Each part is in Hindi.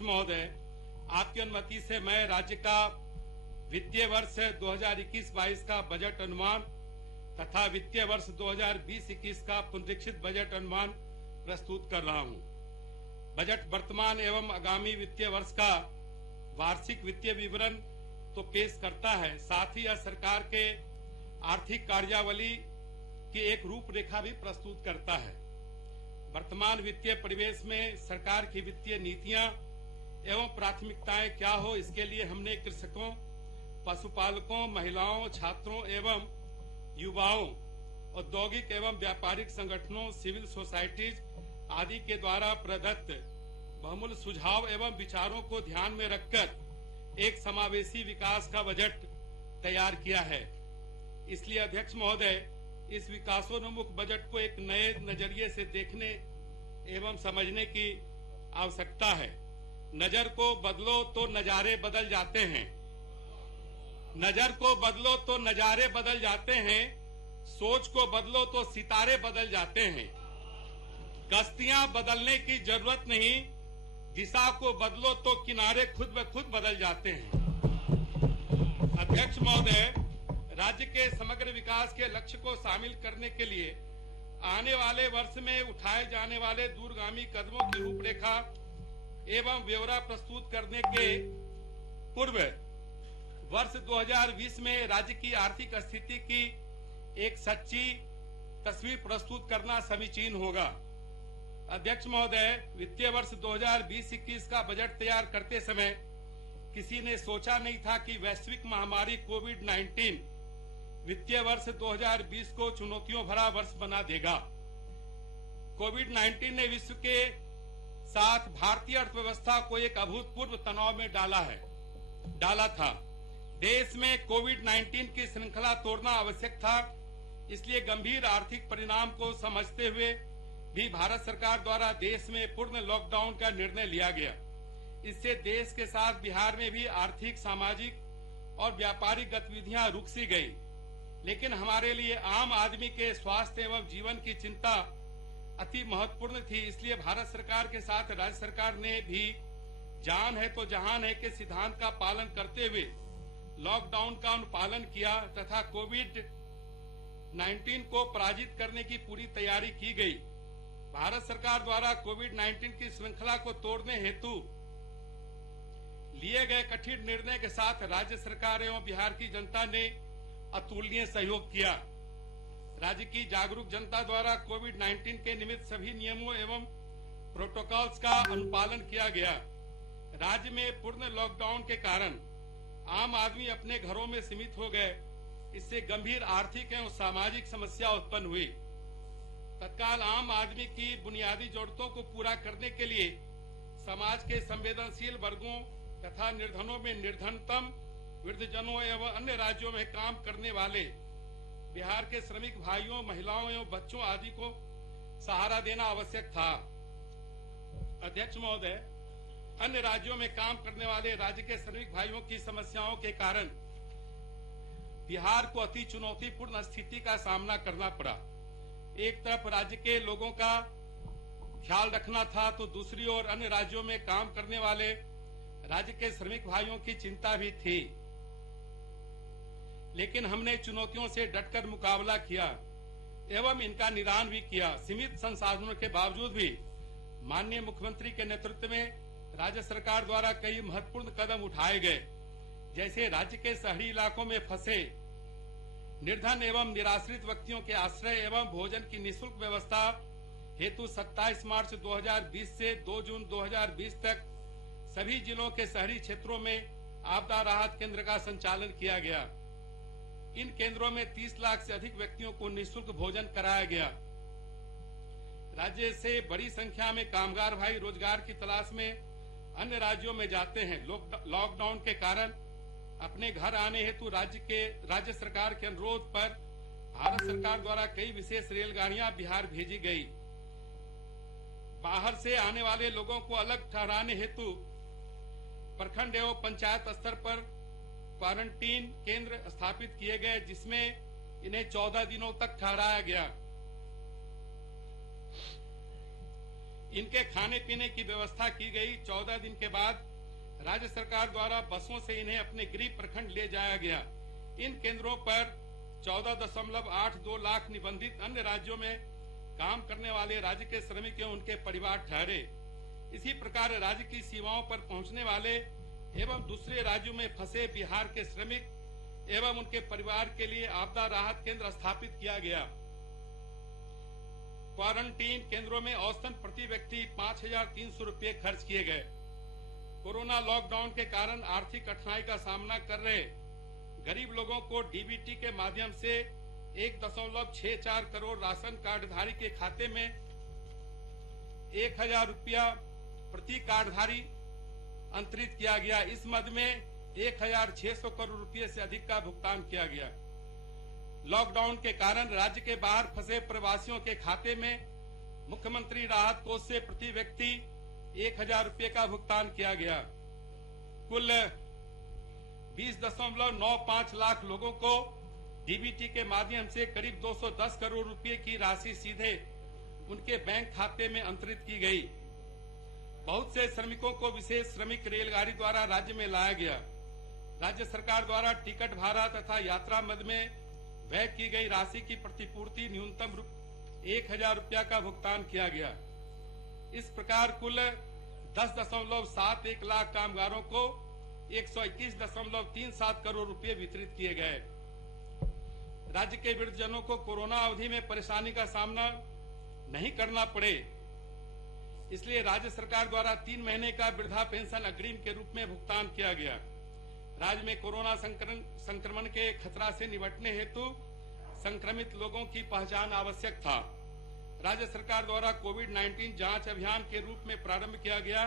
अध्यक्ष महोदय, आपकी अनुमति से मैं राज्य का वित्तीय वर्ष 2021-22 का बजट अनुमान तथा वित्तीय वर्ष 2020-21 का पुनरीक्षित बजट अनुमान प्रस्तुत कर रहा हूं। बजट वर्तमान एवं आगामी वित्तीय वर्ष का वार्षिक वित्तीय विवरण तो पेश करता है, साथ ही यह सरकार के आर्थिक कार्यावली की एक रूपरेखा भी प्रस्तुत करता है। वर्तमान वित्तीय परिवेश में सरकार की वित्तीय नीतियां एवं प्राथमिकताएं क्या हो, इसके लिए हमने कृषकों, पशुपालकों, महिलाओं, छात्रों एवं युवाओं, औद्योगिक एवं व्यापारिक संगठनों, सिविल सोसाइटीज आदि के द्वारा प्रदत्त बहुमूल्य सुझाव एवं विचारों को ध्यान में रखकर एक समावेशी विकास का बजट तैयार किया है। इसलिए अध्यक्ष महोदय, इस विकासोन्मुख बजट को एक नए नजरिए से देखने एवं समझने की आवश्यकता है। नजर को बदलो तो नजारे बदल जाते हैं। नजर को बदलो तो नजारे बदल जाते हैं। सोच को बदलो तो सितारे बदल जाते हैं। कश्तियां बदलने की जरूरत नहीं, दिशा को बदलो तो किनारे खुद ब खुद बदल जाते हैं। अध्यक्ष महोदय, राज्य के समग्र विकास के लक्ष्य को शामिल करने के लिए आने वाले वर्ष में उठाए जाने वाले दूरगामी कदमों की रूपरेखा एवं ब्यौरा प्रस्तुत करने के पूर्व वर्ष 2020 में राज्य की आर्थिक स्थिति की एक सच्ची तस्वीर प्रस्तुत करना समीचीन होगा। अध्यक्ष महोदय, वित्तीय वर्ष 2020-21 का बजट तैयार करते समय किसी ने सोचा नहीं था कि वैश्विक महामारी कोविड-19 वित्तीय वर्ष 2020 को चुनौतियों भरा वर्ष बना देगा। कोविड-19 ने विश्व के साथ भारतीय अर्थव्यवस्था को एक अभूतपूर्व तनाव में डाला था। देश में कोविड-19 की श्रृंखला तोड़ना आवश्यक था, इसलिए गंभीर आर्थिक परिणाम को समझते हुए भी भारत सरकार द्वारा देश में पूर्ण लॉकडाउन का निर्णय लिया गया। इससे देश के साथ बिहार में भी आर्थिक, सामाजिक और व्यापारिक गतिविधियां रुक सी गई। लेकिन हमारे लिए आम आदमी के स्वास्थ्य एवं जीवन की चिंता अति महत्वपूर्ण थी, इसलिए भारत सरकार के साथ राज्य सरकार ने भी जान है तो जहान है के सिद्धांत का पालन करते हुए लॉकडाउन का अनुपालन किया तथा कोविड-19 को पराजित करने की पूरी तैयारी की गई। भारत सरकार द्वारा कोविड-19 की श्रृंखला को तोड़ने हेतु लिए गए कठिन निर्णय के साथ राज्य सरकार एवं बिहार की जनता ने अतुलनीय सहयोग किया। राज्य की जागरूक जनता द्वारा कोविड-19 के निमित्त सभी नियमों एवं प्रोटोकॉल्स का अनुपालन किया गया। राज्य में पूर्ण लॉकडाउन के कारण आम आदमी अपने घरों में सीमित हो गए। इससे गंभीर आर्थिक एवं सामाजिक समस्या उत्पन्न हुई। तत्काल आम आदमी की बुनियादी जरूरतों को पूरा करने के लिए समाज के संवेदनशील वर्गों तथा निर्धनों में निर्धनतम, वृद्धजनों एवं अन्य राज्यों में काम करने वाले बिहार के श्रमिक भाइयों, महिलाओं एवं बच्चों आदि को सहारा देना आवश्यक था। अध्यक्ष महोदय, अन्य राज्यों में काम करने वाले राज्य के श्रमिक भाइयों की समस्याओं के कारण बिहार को अति चुनौतीपूर्ण स्थिति का सामना करना पड़ा। एक तरफ राज्य के लोगों का ख्याल रखना था तो दूसरी ओर अन्य राज्यों में काम करने वाले राज्य के श्रमिक भाइयों की चिंता भी थी। लेकिन हमने चुनौतियों से डटकर मुकाबला किया एवं इनका निदान भी किया। सीमित संसाधनों के बावजूद भी माननीय मुख्यमंत्री के नेतृत्व में राज्य सरकार द्वारा कई महत्वपूर्ण कदम उठाए गए, जैसे राज्य के शहरी इलाकों में फंसे निर्धन एवं निराश्रित व्यक्तियों के आश्रय एवं भोजन की निःशुल्क व्यवस्था हेतु 27 मार्च 2020 से 2 जून 2020 तक सभी जिलों के शहरी क्षेत्रों में आपदा राहत केंद्र का संचालन किया गया। इन केंद्रों में 30 लाख से अधिक व्यक्तियों को निःशुल्क भोजन कराया गया। राज्य से बड़ी संख्या में कामगार भाई रोजगार की तलाश में अन्य राज्यों में जाते हैं। लॉकडाउन के कारण अपने घर आने हेतु राज्य सरकार के अनुरोध पर भारत सरकार द्वारा कई विशेष रेलगाड़ियां बिहार भेजी गई। बाहर से आने वाले लोगों को अलग ठहराने हेतु प्रखंड एवं पंचायत स्तर पर क्वारंटीन केंद्र स्थापित किए गए, जिसमें इन्हें 14 दिनों तक ठहराया गया। इनके खाने पीने की व्यवस्था की गई। 14 दिन के बाद राज्य सरकार द्वारा बसों से इन्हें अपने गृह प्रखंड ले जाया गया। इन केंद्रों पर 14.82 लाख निबंधित अन्य राज्यों में काम करने वाले राज्य के श्रमिक एवं उनके परिवार ठहरे। इसी प्रकार राज्य की सीमाओं पर पहुंचने वाले एवं दूसरे राज्यों में फंसे बिहार के श्रमिक एवं उनके परिवार के लिए आपदा राहत केंद्र स्थापित किया गया। क्वारंटीन केंद्रों में औसतन प्रति व्यक्ति 5,300 रुपये खर्च किए गए। कोरोना लॉकडाउन के कारण आर्थिक कठिनाई का सामना कर रहे गरीब लोगों को डीबीटी के माध्यम से 1.64 करोड़ राशन कार्डधारी के खाते में 1,000 रुपया प्रति कार्डधारी अंतरित किया गया। इस मद में 1,600 करोड़ रुपए से अधिक का भुगतान किया गया। लॉकडाउन के कारण राज्य के बाहर फंसे प्रवासियों के खाते में मुख्यमंत्री राहत कोष से प्रति व्यक्ति 1,000 रुपये का भुगतान किया गया। कुल 20.95 लाख लोगों को डीबीटी के माध्यम से करीब 210 करोड़ रुपए की राशि सीधे उनके बैंक खाते में अंतरित की गई। बहुत से श्रमिकों को विशेष श्रमिक रेलगाड़ी द्वारा राज्य में लाया गया। राज्य सरकार द्वारा टिकट भाड़ा तथा यात्रा मद में व्यय की गई राशि की प्रतिपूर्ति न्यूनतम 1,000 रुपया का भुगतान किया गया। इस प्रकार कुल 10.71 लाख कामगारों को 121.37 करोड़ रुपए वितरित किए गए। राज्य के वृद्धजनों को कोरोना अवधि में परेशानी का सामना नहीं करना पड़े, इसलिए राज्य सरकार द्वारा 3 महीने का वृद्धा पेंशन अग्रिम के रूप में भुगतान किया गया। राज्य में कोरोना संक्रमण के खतरा से निपटने हेतु संक्रमित लोगों की पहचान आवश्यक था। राज्य सरकार द्वारा कोविड-19 जांच अभियान के रूप में प्रारंभ किया गया।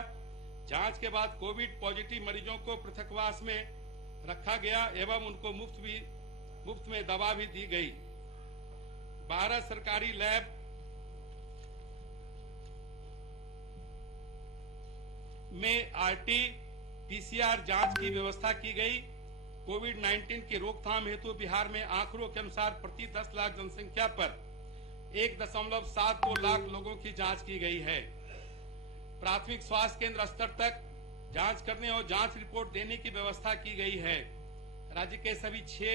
जांच के बाद कोविड पॉजिटिव मरीजों को पृथकवास में रखा गया एवं उनको मुफ्त में दवा भी दी गई। 12 सरकारी लैब में RT-PCR जांच की व्यवस्था की गई। कोविड-19 की रोकथाम हेतु बिहार में आंकड़ों के अनुसार प्रति 10 लाख जनसंख्या पर 1.72 लाख लोगों की जांच की गई है। प्राथमिक स्वास्थ्य केंद्र स्तर तक जांच करने और जांच रिपोर्ट देने की व्यवस्था की गई है। राज्य के सभी 6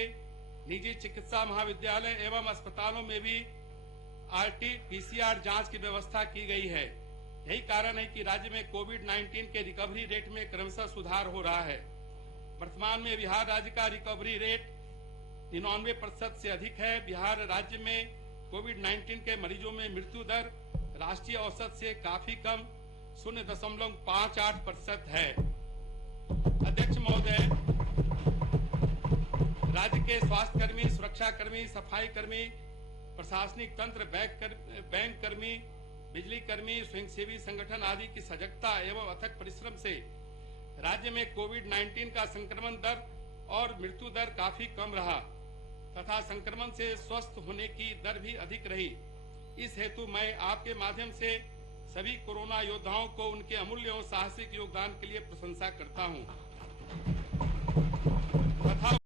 निजी चिकित्सा महाविद्यालय एवं अस्पतालों में भी RT-PCR जांच की व्यवस्था की गई है। यही कारण है कि राज्य में कोविड-19 के रिकवरी रेट में क्रमशः सुधार हो रहा है। वर्तमान में बिहार राज्य का रिकवरी रेट 99% से अधिक है। बिहार राज्य में कोविड-19 के मरीजों में मृत्यु दर राष्ट्रीय औसत से काफी कम 0.58% है। अध्यक्ष महोदय, राज्य के स्वास्थ्य कर्मी, सुरक्षा कर्मी, सफाई कर्मी, प्रशासनिक तंत्र, बैंक कर्मी, बिजली कर्मी, स्वयंसेवी संगठन आदि की सजगता एवं अथक परिश्रम से राज्य में कोविड-19 का संक्रमण दर और मृत्यु दर काफी कम रहा तथा संक्रमण से स्वस्थ होने की दर भी अधिक रही। इस हेतु मैं आपके माध्यम से सभी कोरोना योद्धाओं को उनके अमूल्य एवं साहसिक योगदान के लिए प्रशंसा करता हूं तथा